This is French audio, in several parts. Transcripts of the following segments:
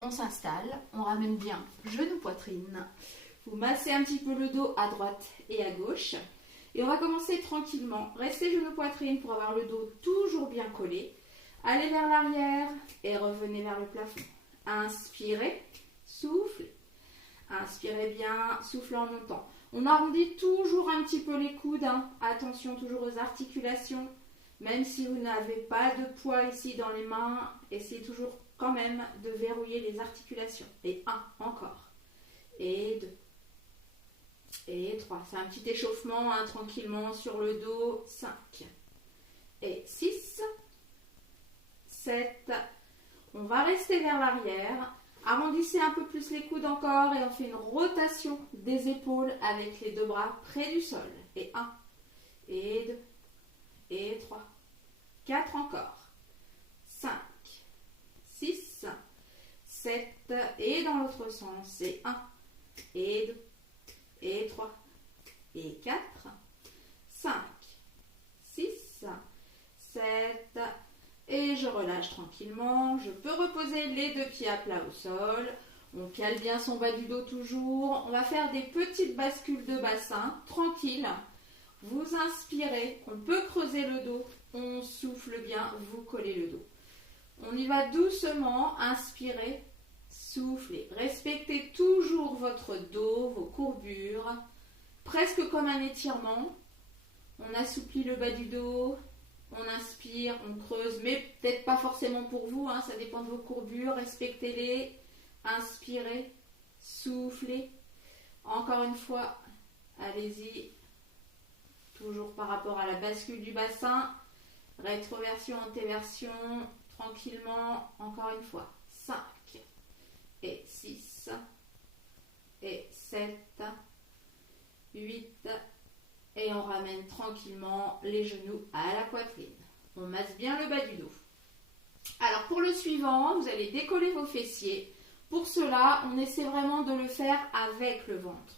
On s'installe, on ramène bien genou poitrine. Vous massez un petit peu le dos à droite et à gauche. Et on va commencer tranquillement. Restez genou poitrine pour avoir le dos toujours bien collé. Allez vers l'arrière et revenez vers le plafond. Inspirez, soufflez. Inspirez bien, soufflez en montant. On arrondit toujours un petit peu les coudes. Attention toujours aux articulations. Même si vous n'avez pas de poids ici dans les mains, essayez toujours quand même de verrouiller les articulations. Et 1, encore. Et 2. Et 3. C'est un petit échauffement tranquillement sur le dos. 5. Et 6. 7. On va rester vers l'arrière. Arrondissez un peu plus les coudes encore et on fait une rotation des épaules avec les deux bras près du sol. Et 1. Et 2. Et 3. 4 encore. 5. 6. 7. Et dans l'autre sens, c'est 1. Et 2. Et 3. Et 4. 5. 6. 7. Et je relâche tranquillement. Je peux reposer les deux pieds à plat au sol. On cale bien son bas du dos toujours. On va faire des petites bascules de bassin, tranquille. Vous inspirez, on peut creuser le dos. On souffle bien, vous collez le dos. On y va doucement, inspirez, soufflez. Respectez toujours votre dos, vos courbures. Presque comme un étirement. On assouplit le bas du dos. On inspire, on creuse, mais peut-être pas forcément pour vous, ça dépend de vos courbures, respectez-les, inspirez, soufflez, encore une fois, allez-y, toujours par rapport à la bascule du bassin, rétroversion, antéversion, tranquillement, encore une fois, 5, et 6, et 7, 8, et on ramène tranquillement les genoux à la poitrine. On masse bien le bas du dos. Alors pour le suivant, vous allez décoller vos fessiers. Pour cela, on essaie vraiment de le faire avec le ventre.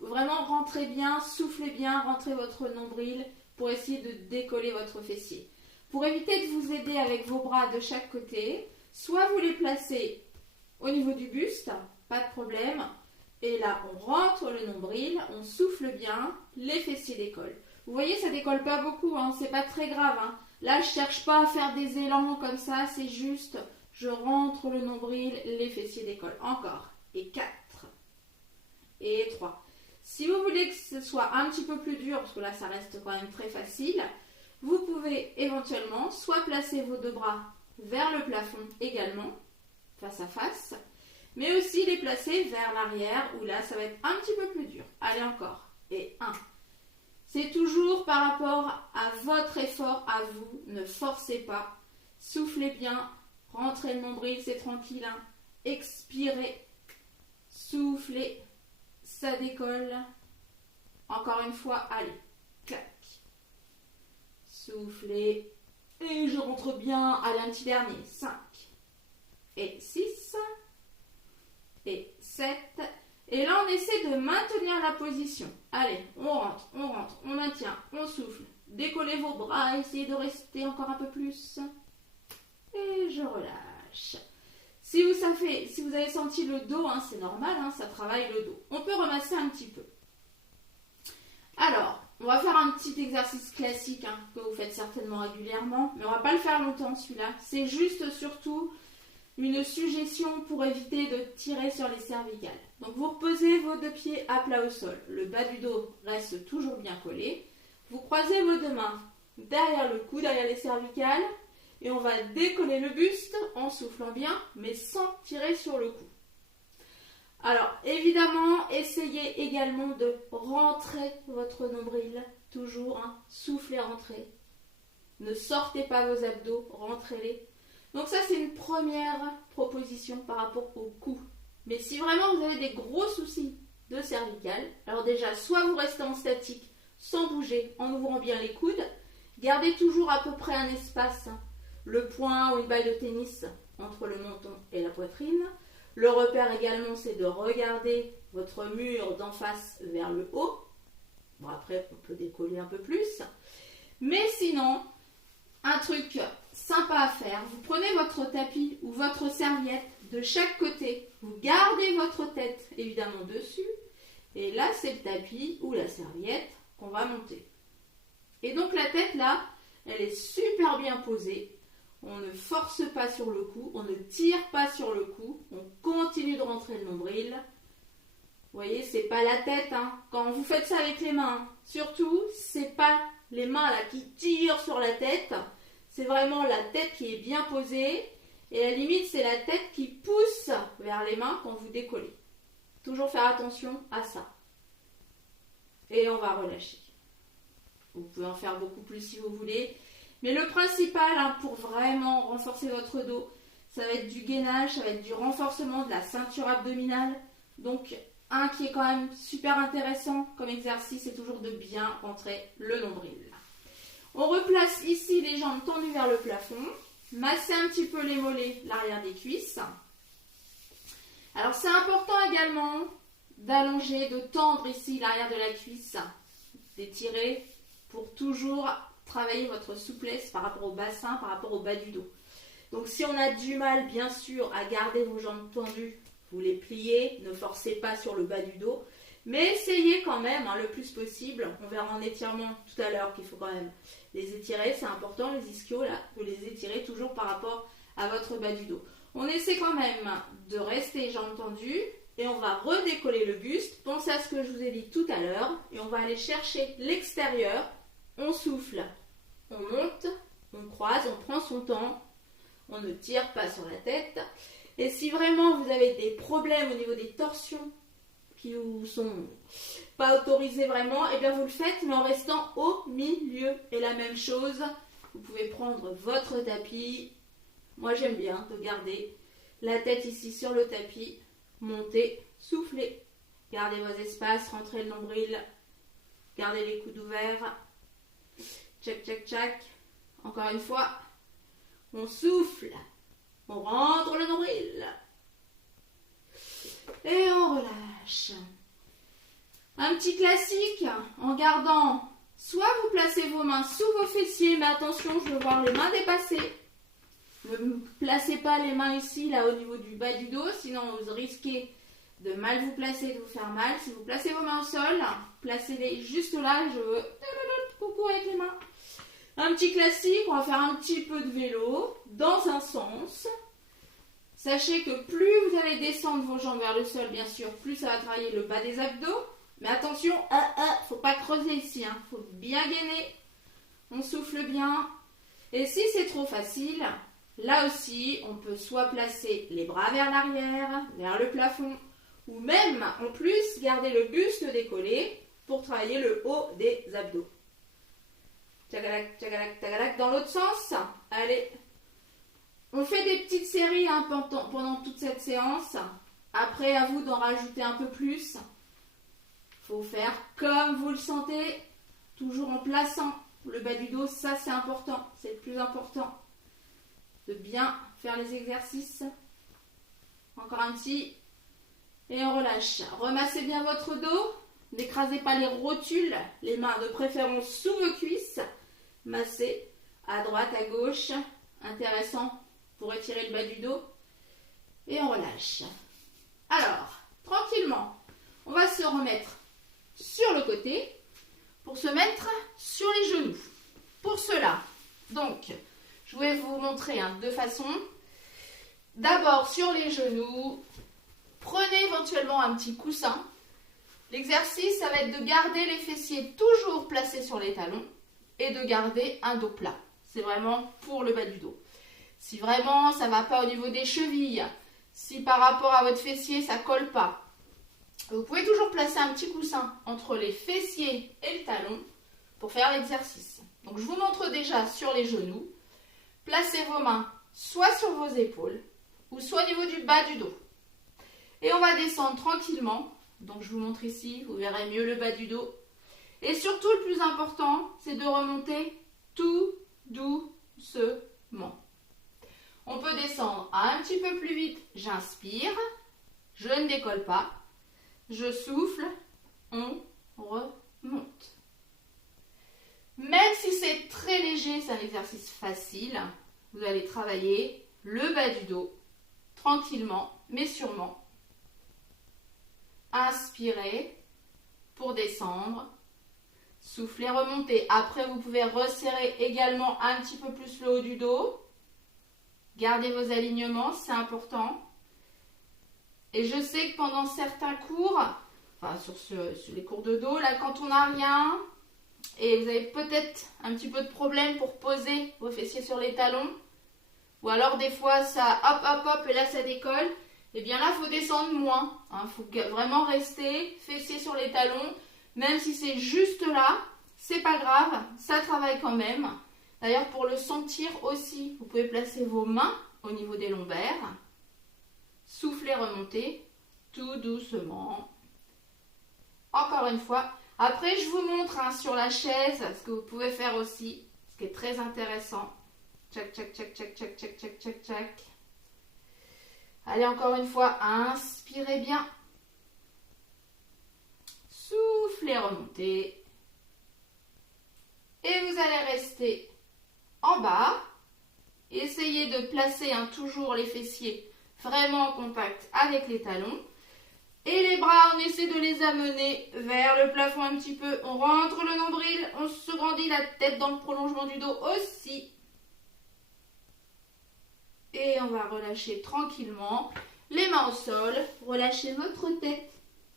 Vraiment rentrez bien, soufflez bien, rentrez votre nombril pour essayer de décoller votre fessier. Pour éviter de vous aider avec vos bras de chaque côté, soit vous les placez au niveau du buste, pas de problème. Et là, on rentre le nombril, on souffle bien, les fessiers décollent. Vous voyez, ça décolle pas beaucoup, c'est pas très grave. Là, je cherche pas à faire des élans comme ça, c'est juste, je rentre le nombril, les fessiers décollent. Encore. Et 4. Et 3. Si vous voulez que ce soit un petit peu plus dur, parce que là, ça reste quand même très facile, vous pouvez éventuellement soit placer vos deux bras vers le plafond également, face à face, mais aussi les placer vers l'arrière, où là, ça va être un petit peu plus dur. Allez, encore. Et 1. C'est toujours par rapport à votre effort à vous. Ne forcez pas. Soufflez bien. Rentrez le nombril, c'est tranquille. Expirez. Soufflez. Ça décolle. Encore une fois, allez. Clac. Soufflez. Et je rentre bien. Allez, un petit dernier. 5. Et 6. Et 7. Et là, on essaie de maintenir la position. Allez, on rentre, on maintient, on souffle. Décollez vos bras, essayez de rester encore un peu plus. Et je relâche. Si vous avez senti le dos, c'est normal, ça travaille le dos. On peut remasser un petit peu. Alors, on va faire un petit exercice classique que vous faites certainement régulièrement, mais on ne va pas le faire longtemps celui-là. C'est juste surtout une suggestion pour éviter de tirer sur les cervicales. Donc vous reposez vos deux pieds à plat au sol. Le bas du dos reste toujours bien collé. Vous croisez vos deux mains derrière le cou, derrière les cervicales. Et on va décoller le buste en soufflant bien, mais sans tirer sur le cou. Alors évidemment, essayez également de rentrer votre nombril. Toujours, soufflez, rentrez. Ne sortez pas vos abdos, rentrez-les. Donc ça, c'est une première proposition par rapport au cou. Mais si vraiment vous avez des gros soucis de cervicales, alors déjà, soit vous restez en statique, sans bouger, en ouvrant bien les coudes. Gardez toujours à peu près un espace, le poing ou une balle de tennis entre le menton et la poitrine. Le repère également, c'est de regarder votre mur d'en face vers le haut. Bon, après, on peut décoller un peu plus. Mais sinon, un truc sympa à faire. Vous prenez votre tapis ou votre serviette de chaque côté. Vous gardez votre tête évidemment dessus. Et là, c'est le tapis ou la serviette qu'on va monter. Et donc la tête là, elle est super bien posée. On ne force pas sur le cou, on ne tire pas sur le cou. On continue de rentrer le nombril. Vous voyez, c'est pas la tête, hein. Quand vous faites ça avec les mains, surtout, c'est pas les mains là qui tirent sur la tête. C'est vraiment la tête qui est bien posée. Et à la limite, c'est la tête qui pousse vers les mains quand vous décollez. Toujours faire attention à ça. Et on va relâcher. Vous pouvez en faire beaucoup plus si vous voulez. Mais le principal, hein, pour vraiment renforcer votre dos, ça va être du gainage, ça va être du renforcement de la ceinture abdominale. Donc, un qui est quand même super intéressant comme exercice, c'est toujours de bien rentrer le nombril. On replace ici les jambes tendues vers le plafond. Masser un petit peu les mollets, l'arrière des cuisses. Alors, c'est important également d'allonger, de tendre ici l'arrière de la cuisse, d'étirer pour toujours travailler votre souplesse par rapport au bassin, par rapport au bas du dos. Donc si on a du mal bien sûr à garder vos jambes tendues, vous les pliez, ne forcez pas sur le bas du dos, mais essayez quand même hein, le plus possible. On verra en étirement tout à l'heure qu'il faut quand même les étirer, c'est important les ischios là, vous les étirez toujours par rapport à votre bas du dos. On essaie quand même de rester jambes tendues et on va redécoller le buste. Pensez à ce que je vous ai dit tout à l'heure et on va aller chercher l'extérieur. On souffle, on monte, on croise, on prend son temps, on ne tire pas sur la tête. Et si vraiment vous avez des problèmes au niveau des torsions qui vous sont pas autorisées vraiment, et bien vous le faites mais en restant au milieu. Et la même chose, vous pouvez prendre votre tapis. Moi j'aime bien de garder la tête ici sur le tapis, monter, souffler. Gardez vos espaces, rentrez le nombril, gardez les coudes ouverts. Tchac, tchac, tchac. Encore une fois, on souffle, on rentre le nombril et on relâche. Un petit classique en gardant, soit vous placez vos mains sous vos fessiers, mais attention, je veux voir les mains dépassées. Ne placez pas les mains ici, là au niveau du bas du dos, sinon vous risquez de mal vous placer, de vous faire mal. Si vous placez vos mains au sol, placez-les juste là, je veux coucou avec les mains. Un petit classique, on va faire un petit peu de vélo dans un sens. Sachez que plus vous allez descendre vos jambes vers le sol, bien sûr, plus ça va travailler le bas des abdos. Mais attention, faut pas creuser ici, hein, faut bien gainer. On souffle bien. Et si c'est trop facile, là aussi, on peut soit placer les bras vers l'arrière, vers le plafond, ou même, en plus, garder le buste décollé pour travailler le haut des abdos. Tchagalac, tchagalac, tchagalac. Dans l'autre sens, allez. On fait des petites séries hein, pendant toute cette séance. Après, à vous d'en rajouter un peu plus. Il faut faire comme vous le sentez, toujours en plaçant le bas du dos. Ça, c'est important. C'est le plus important. De bien faire les exercices. Encore un petit. Et on relâche. Remassez bien votre dos. N'écrasez pas les rotules. Les mains de préférence sous vos cuisses. Massez à droite, à gauche. Intéressant pour étirer le bas du dos. Et on relâche. Alors, tranquillement, on va se remettre sur le côté pour se mettre sur les genoux. Pour cela, donc, je vais vous montrer deux façons. D'abord, sur les genoux, prenez éventuellement un petit coussin. L'exercice, ça va être de garder les fessiers toujours placés sur les talons et de garder un dos plat. C'est vraiment pour le bas du dos. Si vraiment ça ne va pas au niveau des chevilles, si par rapport à votre fessier ça ne colle pas, vous pouvez toujours placer un petit coussin entre les fessiers et le talon pour faire l'exercice. Donc je vous montre déjà sur les genoux. Placez vos mains soit sur vos épaules ou soit au niveau du bas du dos. Et on va descendre tranquillement. Donc je vous montre ici, vous verrez mieux le bas du dos. Et surtout le plus important, c'est de remonter tout doucement. On peut descendre un petit peu plus vite. J'inspire, je ne décolle pas, je souffle, on remonte. Même si c'est très léger, c'est un exercice facile. vous allez travailler le bas du dos, tranquillement, mais sûrement. Inspirez pour descendre. Soufflez, remontez. Après, vous pouvez resserrer également un petit peu plus le haut du dos. Gardez vos alignements, c'est important. Et je sais que pendant certains cours, enfin sur les cours de dos, là, quand on n'a rien, et vous avez peut-être un petit peu de problème pour poser vos fessiers sur les talons, ou alors des fois ça hop hop hop et là ça décolle, et bien là il faut descendre moins. Il faut vraiment rester fessiers sur les talons, même si c'est juste là, c'est pas grave, ça travaille quand même. D'ailleurs pour le sentir aussi, vous pouvez placer vos mains au niveau des lombaires, soufflez, remontez tout doucement. Encore une fois. Après, je vous montre sur la chaise ce que vous pouvez faire aussi, ce qui est très intéressant. Tchac, tchac, tchac, tchac, tchac, tchac, tchac, tchac, tchac. Allez, encore une fois, inspirez bien. Soufflez, remontez. Et vous allez rester en bas. Essayez de placer toujours les fessiers vraiment en contact avec les talons. Et les bras, on essaie de les amener vers le plafond un petit peu. On rentre le nombril, on se grandit la tête dans le prolongement du dos aussi. Et on va relâcher tranquillement. Les mains au sol. Relâchez votre tête,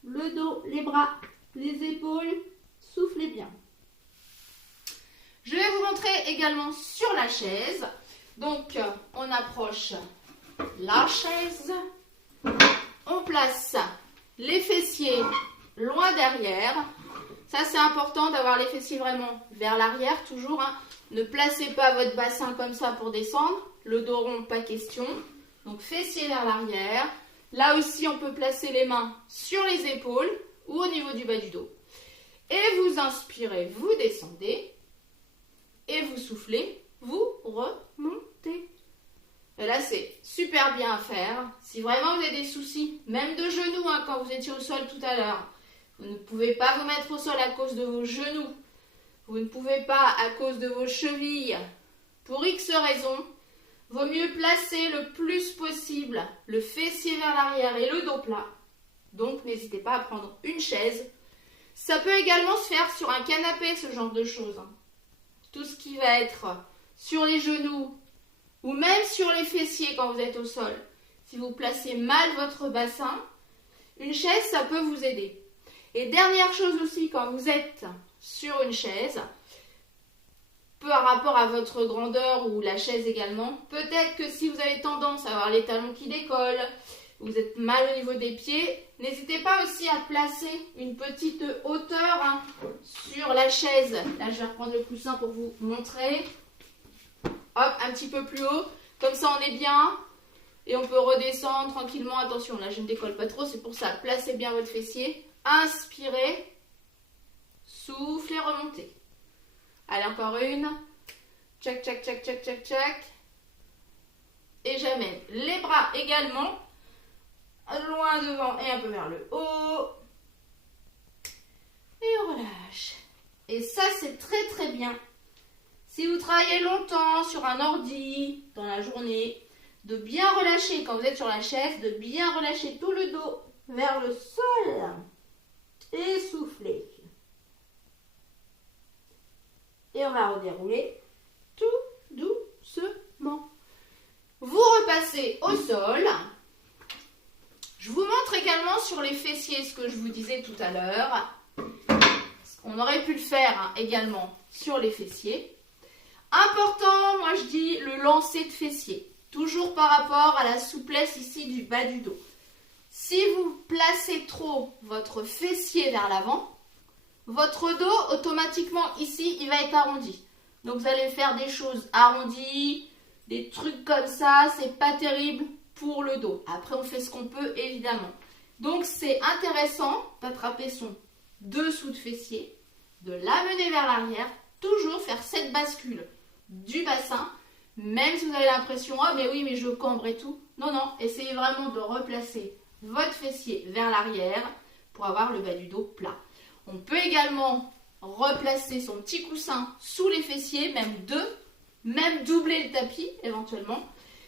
le dos, les bras, les épaules. Soufflez bien. Je vais vous montrer également sur la chaise. Donc, on approche la chaise. On place les fessiers loin derrière. Ça, c'est important d'avoir les fessiers vraiment vers l'arrière, toujours. Ne placez pas votre bassin comme ça pour descendre. Le dos rond, pas question. Donc, fessiers vers l'arrière. Là aussi, on peut placer les mains sur les épaules ou au niveau du bas du dos. Et vous inspirez, vous descendez. Et vous soufflez, vous remontez. Et là, c'est super bien à faire. Si vraiment vous avez des soucis, même de genoux, quand vous étiez au sol tout à l'heure, vous ne pouvez pas vous mettre au sol à cause de vos genoux. Vous ne pouvez pas à cause de vos chevilles. Pour X raisons, vaut mieux placer le plus possible le fessier vers l'arrière et le dos plat. Donc, n'hésitez pas à prendre une chaise. Ça peut également se faire sur un canapé, ce genre de choses. Tout ce qui va être sur les genoux, ou même sur les fessiers quand vous êtes au sol. Si vous placez mal votre bassin, une chaise, ça peut vous aider. Et dernière chose aussi, quand vous êtes sur une chaise, par rapport à votre grandeur ou la chaise également, peut-être que si vous avez tendance à avoir les talons qui décollent, vous êtes mal au niveau des pieds, n'hésitez pas aussi à placer une petite hauteur sur la chaise. Là, je vais reprendre le coussin pour vous montrer. Hop, un petit peu plus haut, comme ça on est bien et on peut redescendre tranquillement. Attention, là je ne décolle pas trop, c'est pour ça, placez bien votre fessier, inspirez, soufflez, remontez. Allez, encore une, tchac, tchac, tchac, tchac, tchac, tchac, et j'amène les bras également, loin devant et un peu vers le haut, et on relâche. Et ça c'est très très bien. Si vous travaillez longtemps sur un ordi, dans la journée, de bien relâcher, quand vous êtes sur la chaise, de bien relâcher tout le dos vers le sol et souffler. Et on va redérouler tout doucement. Vous repassez au sol. Je vous montre également sur les fessiers ce que je vous disais tout à l'heure. On aurait pu le faire également sur les fessiers. Important, moi je dis le lancer de fessier, toujours par rapport à la souplesse ici du bas du dos. Si vous placez trop votre fessier vers l'avant, votre dos automatiquement ici il va être arrondi. Donc vous allez faire des choses arrondies, des trucs comme ça, c'est pas terrible pour le dos. Après on fait ce qu'on peut évidemment. Donc c'est intéressant d'attraper son dessous de fessier, de l'amener vers l'arrière, toujours faire cette bascule du bassin, même si vous avez l'impression « Ah mais oui, mais je cambre et tout ». Non, non, essayez vraiment de replacer votre fessier vers l'arrière pour avoir le bas du dos plat. On peut également replacer son petit coussin sous les fessiers, même deux, même doubler le tapis éventuellement.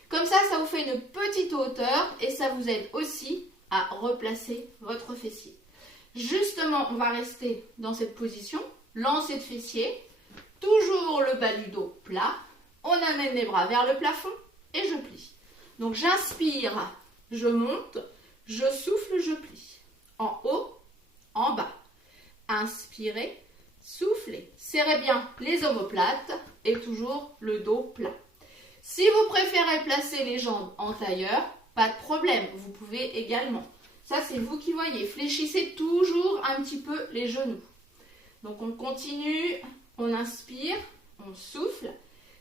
Comme ça vous fait une petite hauteur et ça vous aide aussi à replacer votre fessier. Justement, on va rester dans cette position, lancer de fessier, toujours le bas du dos plat, on amène les bras vers le plafond et je plie. Donc j'inspire, je monte, je souffle, je plie. En haut, en bas. Inspirez, soufflez. Serrez bien les omoplates et toujours le dos plat. Si vous préférez placer les jambes en tailleur, pas de problème, vous pouvez également. Ça, c'est vous qui voyez. Fléchissez toujours un petit peu les genoux. Donc, on continue, on inspire, on souffle.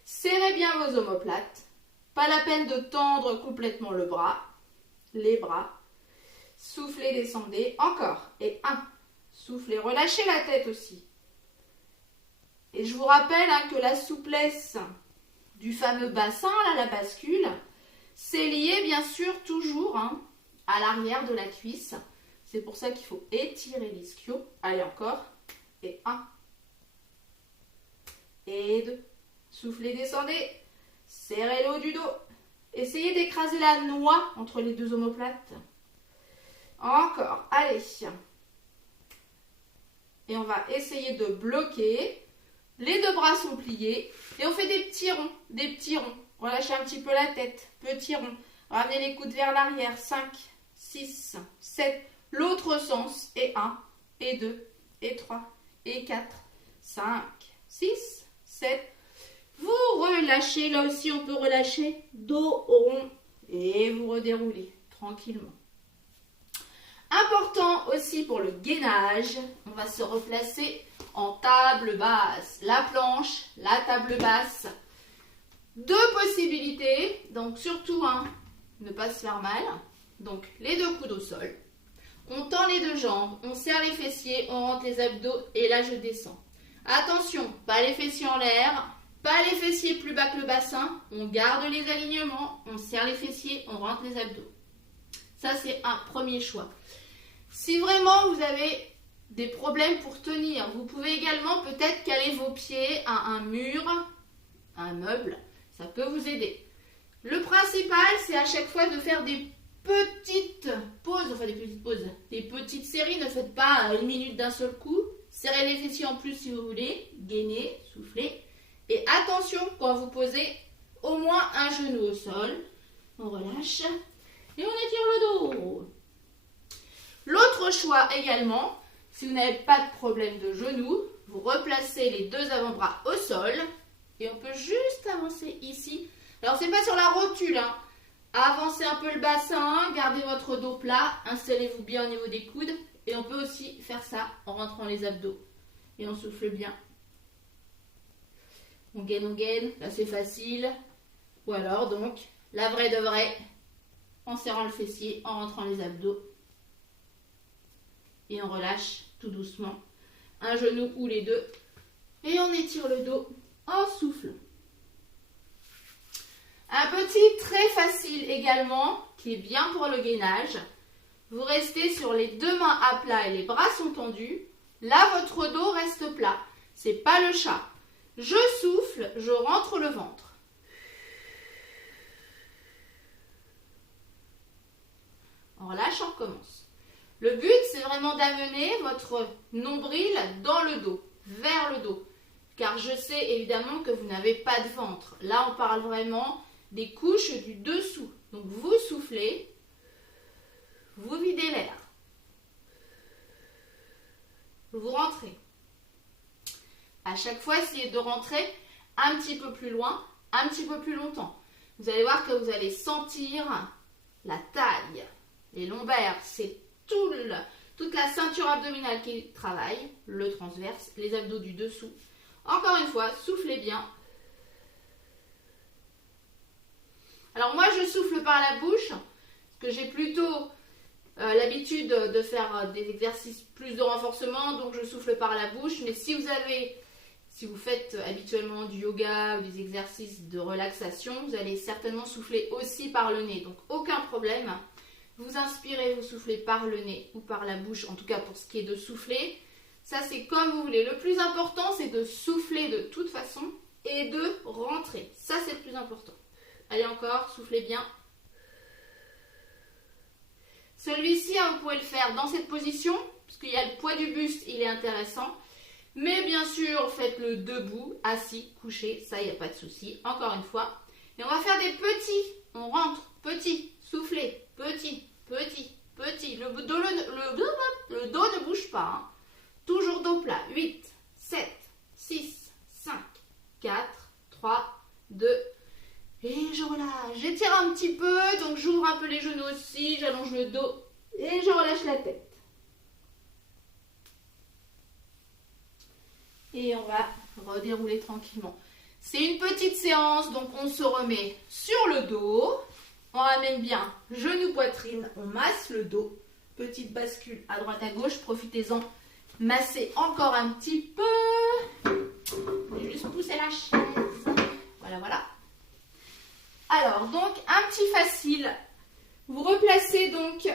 Serrez bien vos omoplates. Pas la peine de tendre complètement le bras, les bras. Soufflez, descendez. Encore. Et 1. Soufflez, relâchez la tête aussi. Et je vous rappelle que la souplesse du fameux bassin, là, la bascule, c'est lié bien sûr toujours à l'arrière de la cuisse. C'est pour ça qu'il faut étirer l'ischio. Allez, encore. Et 1. Et 2. Soufflez, descendez. Serrez le haut du dos. Essayez d'écraser la noix entre les deux omoplates. Encore. Allez. Et on va essayer de bloquer. Les deux bras sont pliés. Et on fait des petits ronds. Des petits ronds. Relâchez un petit peu la tête. Petit rond. Ramenez les coudes vers l'arrière. 5, 6, 7. L'autre sens. Et 1, et 2, et 3, et 4, 5, 6, 7. Vous relâchez. Là aussi, on peut relâcher. Dos rond. Et vous redéroulez tranquillement. Important aussi pour le gainage. On va se replacer en table basse. La planche, la table basse. 2 possibilités. Donc, surtout, ne pas se faire mal. Donc, les 2 coudes au sol. On tend les 2 jambes. On serre les fessiers. On rentre les abdos. Et là, je descends. Attention, pas les fessiers en l'air. Pas les fessiers plus bas que le bassin. On garde les alignements. On serre les fessiers. On rentre les abdos. Ça, c'est un premier choix. Si vraiment vous avez des problèmes pour tenir, vous pouvez également peut-être caler vos pieds à un mur, un meuble. Ça peut vous aider. Le principal, c'est à chaque fois de faire des petites pauses, des petites séries. Ne faites pas 1 minute d'un seul coup. Serrez les fessiers en plus si vous voulez. Gainez, soufflez. Et attention, quand vous posez au moins un genou au sol, on relâche et on étire le dos. L'autre choix également, si vous n'avez pas de problème de genou, vous replacez les 2 avant-bras au sol et on peut juste avancer ici. Alors, c'est pas sur la rotule, Avancez un peu le bassin, gardez votre dos plat, installez-vous bien au niveau des coudes et on peut aussi faire ça en rentrant les abdos et on souffle bien. On gaine, là c'est facile. Ou alors donc, la vraie de vraie, en serrant le fessier, en rentrant les abdos. Et on relâche tout doucement un genou ou les 2. Et on étire le dos en souffle. Un petit très facile également, qui est bien pour le gainage. Vous restez sur les 2 mains à plat et les bras sont tendus. Là, votre dos reste plat. C'est pas le chat. Je souffle, je rentre le ventre. On relâche, on recommence. Le but, c'est vraiment d'amener votre nombril dans le dos, vers le dos. Car je sais évidemment que vous n'avez pas de ventre. Là, on parle vraiment des couches du dessous. Donc, vous soufflez, vous videz l'air. Vous rentrez. À chaque fois, essayez de rentrer un petit peu plus loin, un petit peu plus longtemps. Vous allez voir que vous allez sentir la taille, les lombaires, c'est toute la ceinture abdominale qui travaille, le transverse, les abdos du dessous. Encore une fois, soufflez bien. Alors moi, je souffle par la bouche, parce que j'ai plutôt l'habitude de faire des exercices plus de renforcement, donc je souffle par la bouche. Mais si vous faites habituellement du yoga ou des exercices de relaxation, vous allez certainement souffler aussi par le nez. Donc aucun problème. Vous inspirez, vous soufflez par le nez ou par la bouche, en tout cas pour ce qui est de souffler. Ça, c'est comme vous voulez. Le plus important, c'est de souffler de toute façon et de rentrer. Ça, c'est le plus important. Allez encore, soufflez bien. Celui-ci, hein, vous pouvez le faire dans cette position, parce qu'il y a le poids du buste, il est intéressant. Mais bien sûr, faites-le debout, assis, couché, ça, il n'y a pas de souci. Encore une fois. Et on va faire des petits. On rentre, petit, soufflez, petit, petit, petit. Le dos ne bouge pas. Hein. Toujours dos plat. 8, 7, 6, 5, 4, 3, 2. Et je relâche. J'étire un petit peu, donc j'ouvre un peu les genoux aussi, j'allonge le dos et je relâche la tête. Et on va redérouler tranquillement. C'est une petite séance, donc on se remet sur le dos. On ramène bien genou, poitrine, on masse le dos. Petite bascule à droite à gauche, profitez-en. Massez encore un petit peu. On va juste pousser la chaise. Voilà, voilà. Alors, donc, un petit facile. Vous replacez donc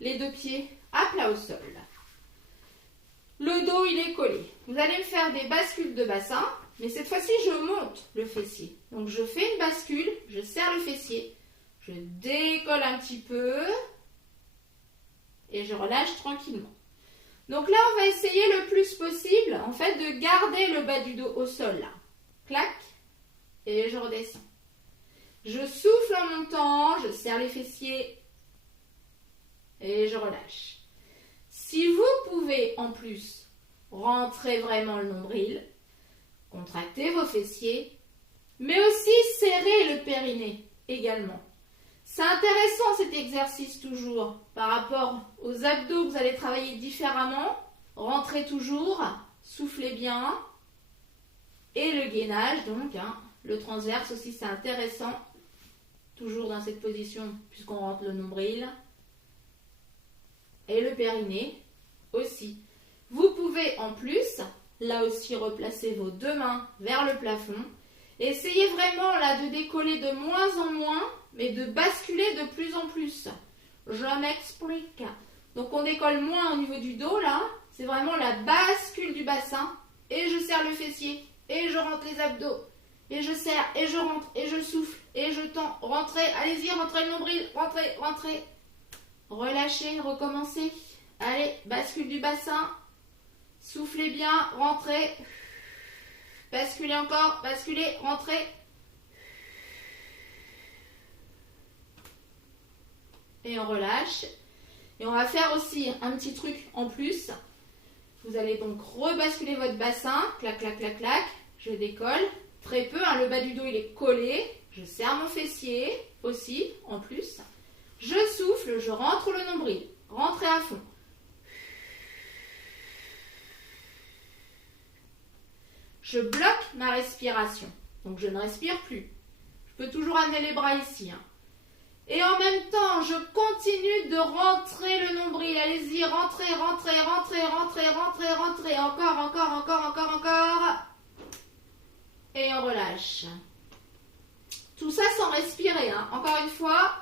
les deux pieds à plat au sol. Le dos, il est collé. Vous allez me faire des bascules de bassin, mais cette fois-ci, je monte le fessier. Donc, je fais une bascule, je serre le fessier, je décolle un petit peu et je relâche tranquillement. Donc là, on va essayer le plus possible, en fait, de garder le bas du dos au sol, là. Clac, et je redescends. Je souffle en montant, je serre les fessiers et je relâche. Si vous pouvez en plus rentrer vraiment le nombril, contractez vos fessiers, mais aussi serrer le périnée également. C'est intéressant cet exercice toujours par rapport aux abdos que vous allez travailler différemment. Rentrez toujours, soufflez bien. Et le gainage donc, hein, le transverse aussi c'est intéressant. Toujours dans cette position puisqu'on rentre le nombril. Et le périnée aussi. Vous pouvez en plus, là aussi, replacer vos deux mains vers le plafond. Essayez vraiment là de décoller de moins en moins, mais de basculer de plus en plus. Je m'explique. Donc on décolle moins au niveau du dos là. C'est vraiment la bascule du bassin. Et je serre le fessier. Et je rentre les abdos. Et je serre, et je rentre, et je souffle, et je tends. Rentrez, allez-y, rentrez le nombril. Rentrez, rentrez. Relâchez, recommencez. Allez, bascule du bassin. Soufflez bien, rentrez. Basculez encore, basculez, rentrez. Et on relâche. Et on va faire aussi un petit truc en plus. Vous allez donc rebasculer votre bassin. Clac, clac, clac, clac. Je décolle. Très peu, hein, le bas du dos il est collé. Je serre mon fessier aussi, en plus. Je souffle, je rentre le nombril. Rentrez à fond. Je bloque ma respiration. Donc je ne respire plus. Je peux toujours amener les bras ici. Hein. Et en même temps, je continue de rentrer le nombril. Allez-y, rentrez, rentrez, rentrez, rentrez, rentrez, rentrez. Encore, encore, encore, encore, encore. Et on relâche. Tout ça sans respirer. Hein. Encore une fois.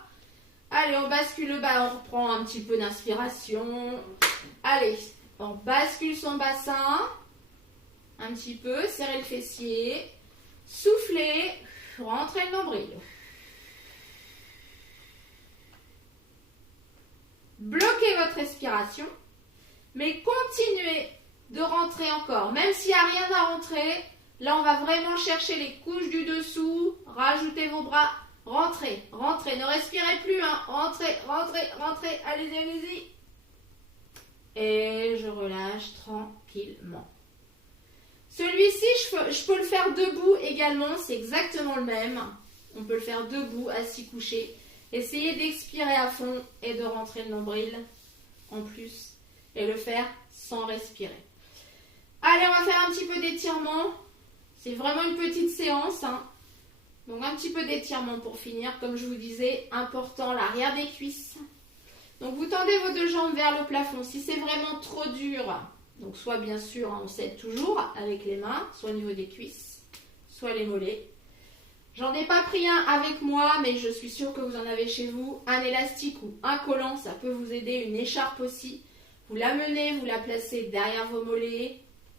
Allez, on bascule le bas. On reprend un petit peu d'inspiration. Allez, on bascule son bassin. Un petit peu. Serrez le fessier. Soufflez. Rentrez le nombril. Bloquez votre respiration. Mais continuez de rentrer encore. Même s'il n'y a rien à rentrer. Là, on va vraiment chercher les couches du dessous. Rajoutez vos bras. Rentrez, rentrez. Ne respirez plus. Hein. Rentrez, rentrez, rentrez. Allez-y, allez-y. Et je relâche tranquillement. Celui-ci, je peux le faire debout également. C'est exactement le même. On peut le faire debout, assis, couché. Essayez d'expirer à fond et de rentrer le nombril en plus. Et le faire sans respirer. Allez, on va faire un petit peu d'étirement. C'est vraiment une petite séance. Hein. Donc un petit peu d'étirement pour finir. Comme je vous disais, important, l'arrière des cuisses. Donc vous tendez vos deux jambes vers le plafond. Si c'est vraiment trop dur, donc soit bien sûr, hein, on s'aide toujours avec les mains, soit au niveau des cuisses, soit les mollets. J'en ai pas pris un avec moi, mais je suis sûre que vous en avez chez vous. Un élastique ou un collant, ça peut vous aider. Une écharpe aussi. Vous l'amenez, vous la placez derrière vos mollets.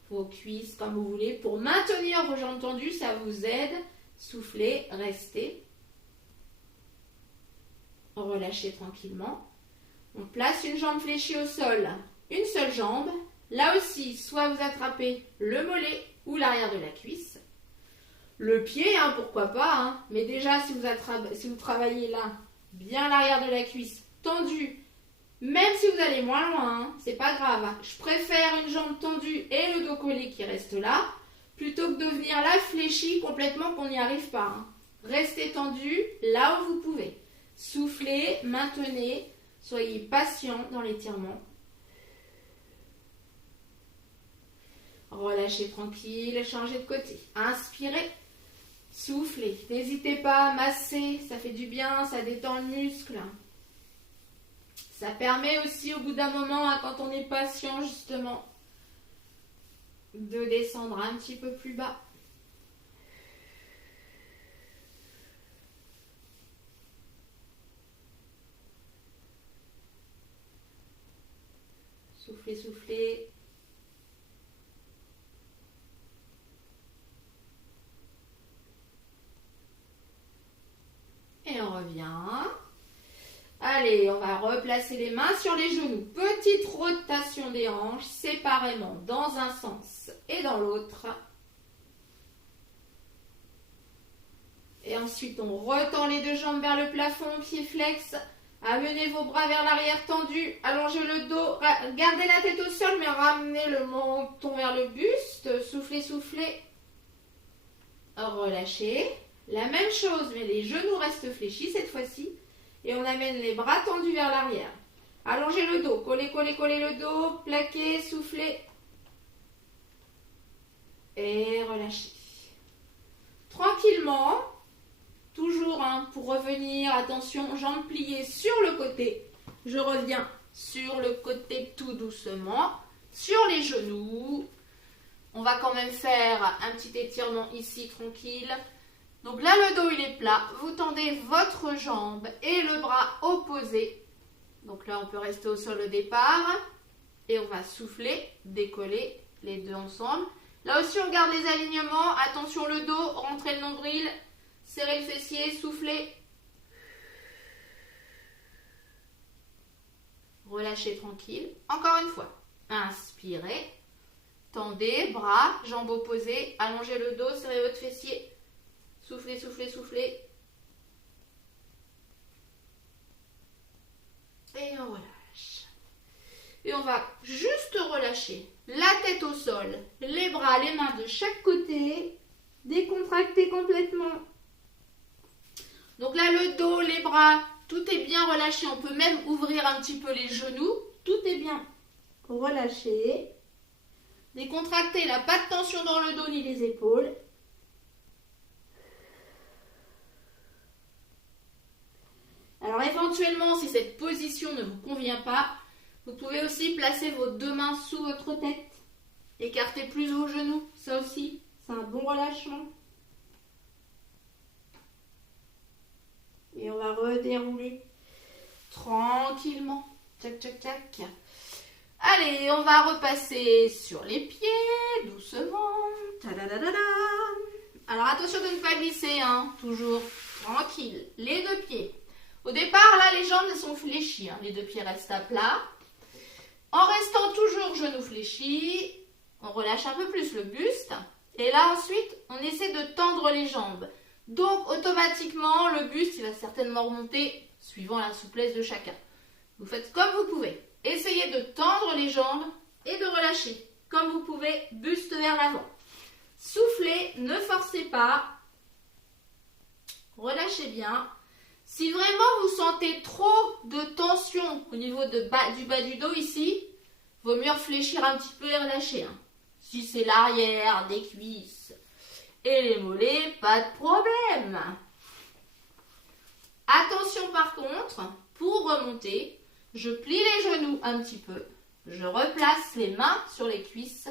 vos cuisses comme vous voulez. Pour maintenir vos jambes tendues, ça vous aide. Soufflez, restez. Relâchez tranquillement. On place une jambe fléchie au sol, une seule jambe. Là aussi, soit vous attrapez le mollet ou l'arrière de la cuisse. Le pied, pourquoi pas. Mais déjà, si vous travaillez là, bien l'arrière de la cuisse, tendu, même si vous allez moins loin, c'est pas grave. Je préfère une jambe tendue et le dos collé qui reste là, plutôt que de venir là fléchi complètement qu'on n'y arrive pas. Restez tendu là où vous pouvez. Soufflez, maintenez, soyez patient dans l'étirement. Relâchez tranquille, changez de côté. Inspirez, soufflez. N'hésitez pas à masser, ça fait du bien, ça détend le muscle. Ça permet aussi au bout d'un moment, quand on est patient justement, de descendre un petit peu plus bas. Soufflez, soufflez. Et on revient. Allez, on va replacer les mains sur les genoux. Petite rotation des hanches séparément dans un sens et dans l'autre. Et ensuite, on retend les deux jambes vers le plafond, pieds flex. Amenez vos bras vers l'arrière tendus. Allongez le dos. Gardez la tête au sol, mais ramenez le menton vers le buste. Soufflez, soufflez. Relâchez. La même chose, mais les genoux restent fléchis cette fois-ci. Et on amène les bras tendus vers l'arrière. Allongez le dos. Collez, collez, collez le dos. Plaquez, soufflez. Et relâchez. Tranquillement. Toujours, pour revenir, attention, jambes pliées sur le côté. Je reviens sur le côté tout doucement, sur les genoux. On va quand même faire un petit étirement ici, tranquille. Donc là, le dos, il est plat. Vous tendez votre jambe et le bras opposé. Donc là, on peut rester au sol au départ. Et on va souffler, décoller les deux ensemble. Là aussi, on garde les alignements. Attention, le dos, rentrez le nombril. Serrez le fessier, soufflez. Relâchez tranquille. Encore une fois. Inspirez. Tendez, bras, jambes opposées. Allongez le dos, serrez votre fessier. Soufflez, soufflez, soufflez. Et on relâche. Et on va juste relâcher la tête au sol, les bras, les mains de chaque côté. Décontractez complètement. Donc là, le dos, les bras, tout est bien relâché. On peut même ouvrir un petit peu les genoux. Tout est bien relâché. Décontractez, là, pas de tension dans le dos ni les épaules. Alors éventuellement, si cette position ne vous convient pas, vous pouvez aussi placer vos deux mains sous votre tête. Écartez plus vos genoux, ça aussi, c'est un bon relâchement. Et on va redérouler tranquillement. Tchac, tchac, tchac. Allez, on va repasser sur les pieds, doucement. Tadadadada. Alors attention de ne pas glisser, toujours tranquille. Les deux pieds. Au départ, là, les jambes sont fléchies. Les deux pieds restent à plat. En restant toujours genoux fléchis, on relâche un peu plus le buste. Et là, ensuite, on essaie de tendre les jambes. Donc, automatiquement, le buste, il va certainement remonter suivant la souplesse de chacun. Vous faites comme vous pouvez. Essayez de tendre les jambes et de relâcher. Comme vous pouvez, buste vers l'avant. Soufflez, ne forcez pas. Relâchez bien. Si vraiment vous sentez trop de tension au niveau du bas du dos ici, vaut mieux réfléchir un petit peu et relâcher. Si c'est l'arrière des cuisses et les mollets, pas de problème. Attention par contre, pour remonter, je plie les genoux un petit peu. Je replace les mains sur les cuisses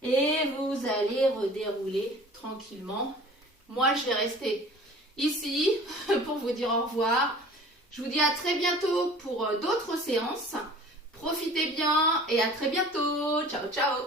et vous allez redérouler tranquillement. Moi, je vais rester ici pour vous dire au revoir. Je vous dis à très bientôt pour d'autres séances. Profitez bien et à très bientôt. Ciao, ciao.